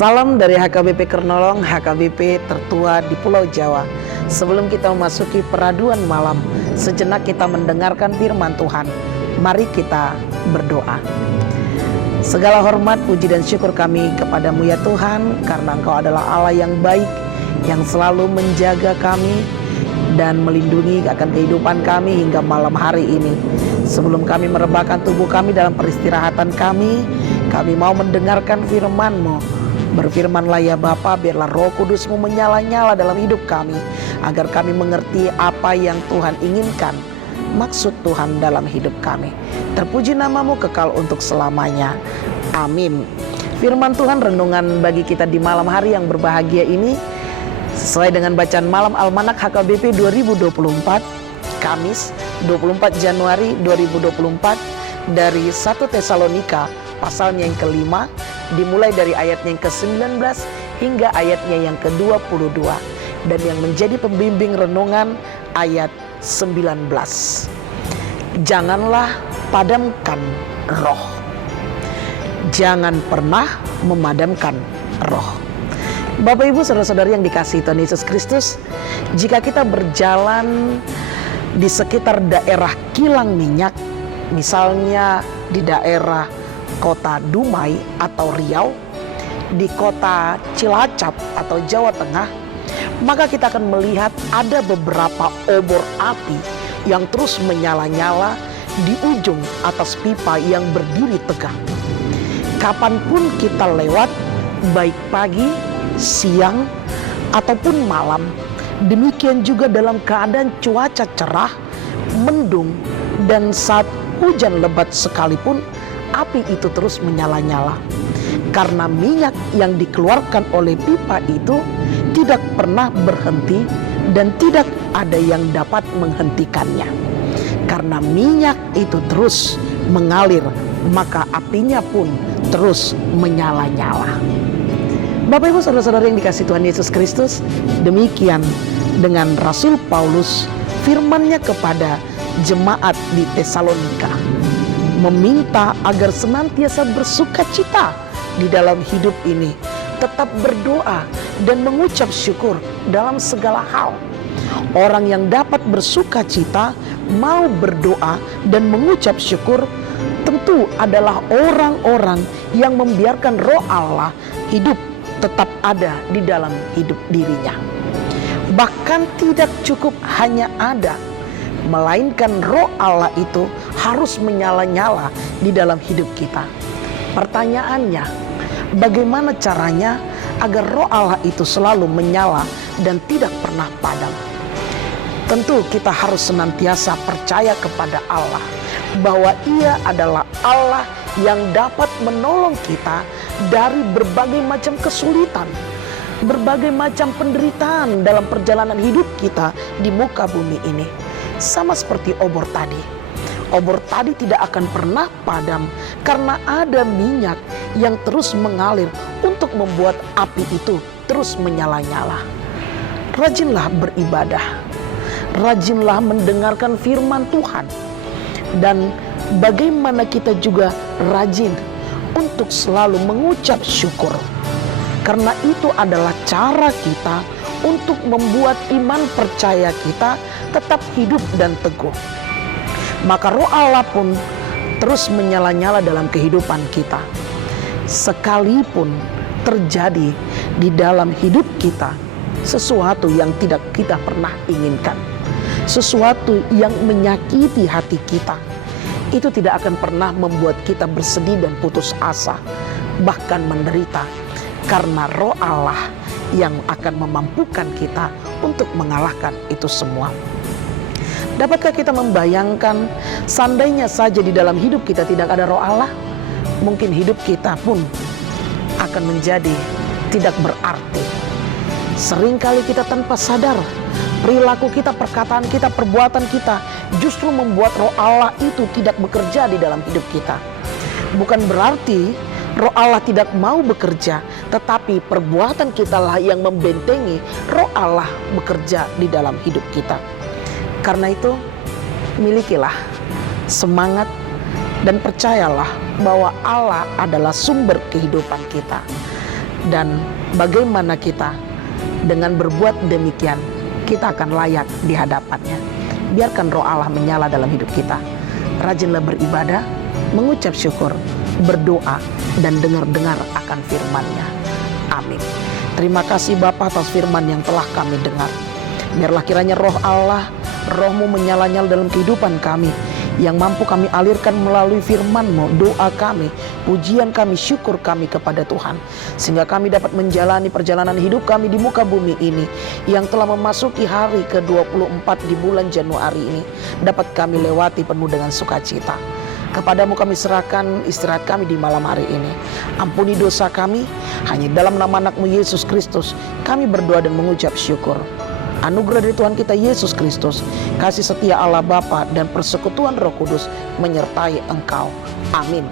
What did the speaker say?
Salam dari HKBP Kernolong, HKBP tertua di Pulau Jawa. Sebelum kita memasuki peraduan malam, sejenak kita mendengarkan firman Tuhan. Mari kita berdoa. Segala hormat, puji dan syukur kami kepadamu ya Tuhan, karena Engkau adalah Allah yang baik, yang selalu menjaga kami dan melindungi akan kehidupan kami hingga malam hari ini. Sebelum kami merebahkan tubuh kami dalam peristirahatan kami mau mendengarkan firman-Mu. Berfirmanlah ya Bapa, biarlah Roh Kudus-Mu menyala-nyala dalam hidup kami, agar kami mengerti apa yang Tuhan inginkan, maksud Tuhan dalam hidup kami. Terpuji nama-Mu kekal untuk selamanya. Amin. Firman Tuhan renungan bagi kita di malam hari yang berbahagia ini, sesuai dengan bacaan malam Almanak HKBP 2024, Kamis 24 Januari 2024, dari 1 Tesalonika pasalnya yang kelima, dimulai dari ayatnya yang ke-19 hingga ayatnya yang ke-22, dan yang menjadi pembimbing renungan ayat 19. Janganlah padamkan roh. Jangan pernah memadamkan roh. Bapak Ibu saudara-saudari yang dikasihi Tuhan Yesus Kristus, jika kita berjalan di sekitar daerah kilang minyak, misalnya di daerah kota Dumai atau Riau, di kota Cilacap atau Jawa Tengah, maka kita akan melihat ada beberapa obor api yang terus menyala-nyala di ujung atas pipa yang berdiri tegak. Kapanpun kita lewat, baik pagi, siang, ataupun malam, demikian juga dalam keadaan cuaca cerah, mendung, dan saat hujan lebat sekalipun, api itu terus menyala-nyala. Karena minyak yang dikeluarkan oleh pipa itu tidak pernah berhenti dan tidak ada yang dapat menghentikannya. Karena minyak itu terus mengalir, maka apinya pun terus menyala-nyala. Bapak Ibu saudara-saudara yang dikasihi Tuhan Yesus Kristus, demikian dengan Rasul Paulus, firman-Nya kepada jemaat di Tesalonika, meminta agar senantiasa bersuka cita di dalam hidup ini, tetap berdoa dan mengucap syukur dalam segala hal. Orang yang dapat bersuka cita, mau berdoa dan mengucap syukur, tentu adalah orang-orang yang membiarkan Roh Allah hidup tetap ada di dalam hidup dirinya. Bahkan tidak cukup hanya ada, melainkan Roh Allah itu harus menyala-nyala di dalam hidup kita. Pertanyaannya, bagaimana caranya agar Roh Allah itu selalu menyala dan tidak pernah padam? Tentu kita harus senantiasa percaya kepada Allah, bahwa Ia adalah Allah yang dapat menolong kita dari berbagai macam kesulitan, berbagai macam penderitaan dalam perjalanan hidup kita di muka bumi ini. Sama seperti obor tadi. Obor tadi tidak akan pernah padam karena ada minyak yang terus mengalir untuk membuat api itu terus menyala-nyala. Rajinlah beribadah, rajinlah mendengarkan firman Tuhan, dan bagaimana kita juga rajin untuk selalu mengucap syukur, karena itu adalah cara kita untuk membuat iman percaya kita tetap hidup dan teguh. Maka Roh Allah pun terus menyala-nyala dalam kehidupan kita. Sekalipun terjadi di dalam hidup kita sesuatu yang tidak kita pernah inginkan, sesuatu yang menyakiti hati kita, itu tidak akan pernah membuat kita bersedih dan putus asa, bahkan menderita, karena Roh Allah yang akan memampukan kita untuk mengalahkan itu semua. Dapatkah kita membayangkan seandainya saja di dalam hidup kita tidak ada Roh Allah, mungkin hidup kita pun akan menjadi tidak berarti. Seringkali kita tanpa sadar, perilaku kita, perkataan kita, perbuatan kita justru membuat Roh Allah itu tidak bekerja di dalam hidup kita. Bukan berarti Roh Allah tidak mau bekerja, tetapi perbuatan kita lah yang membentengi Roh Allah bekerja di dalam hidup kita. Karena itu, milikilah semangat dan percayalah bahwa Allah adalah sumber kehidupan kita. Dan bagaimana kita dengan berbuat demikian, kita akan layak di hadapannya. Biarkan roh Allah menyala dalam hidup kita. Rajinlah beribadah, mengucap syukur, berdoa, dan dengar-dengar akan firman-Nya. Amin. Terima kasih Bapa atas firman yang telah kami dengar. Biarlah kiranya roh Allah, roh-Mu menyala-nyala dalam kehidupan kami, yang mampu kami alirkan melalui firman-Mu, doa kami, pujian kami, syukur kami kepada Tuhan. Sehingga kami dapat menjalani perjalanan hidup kami di muka bumi ini, yang telah memasuki hari ke-24 di bulan Januari ini, dapat kami lewati penuh dengan sukacita. Kepadamu kami serahkan istirahat kami di malam hari ini. Ampuni dosa kami, hanya dalam nama anak-Mu Yesus Kristus kami berdoa dan mengucap syukur. Anugerah dari Tuhan kita Yesus Kristus, kasih setia Allah Bapa dan persekutuan Roh Kudus menyertai engkau. Amin.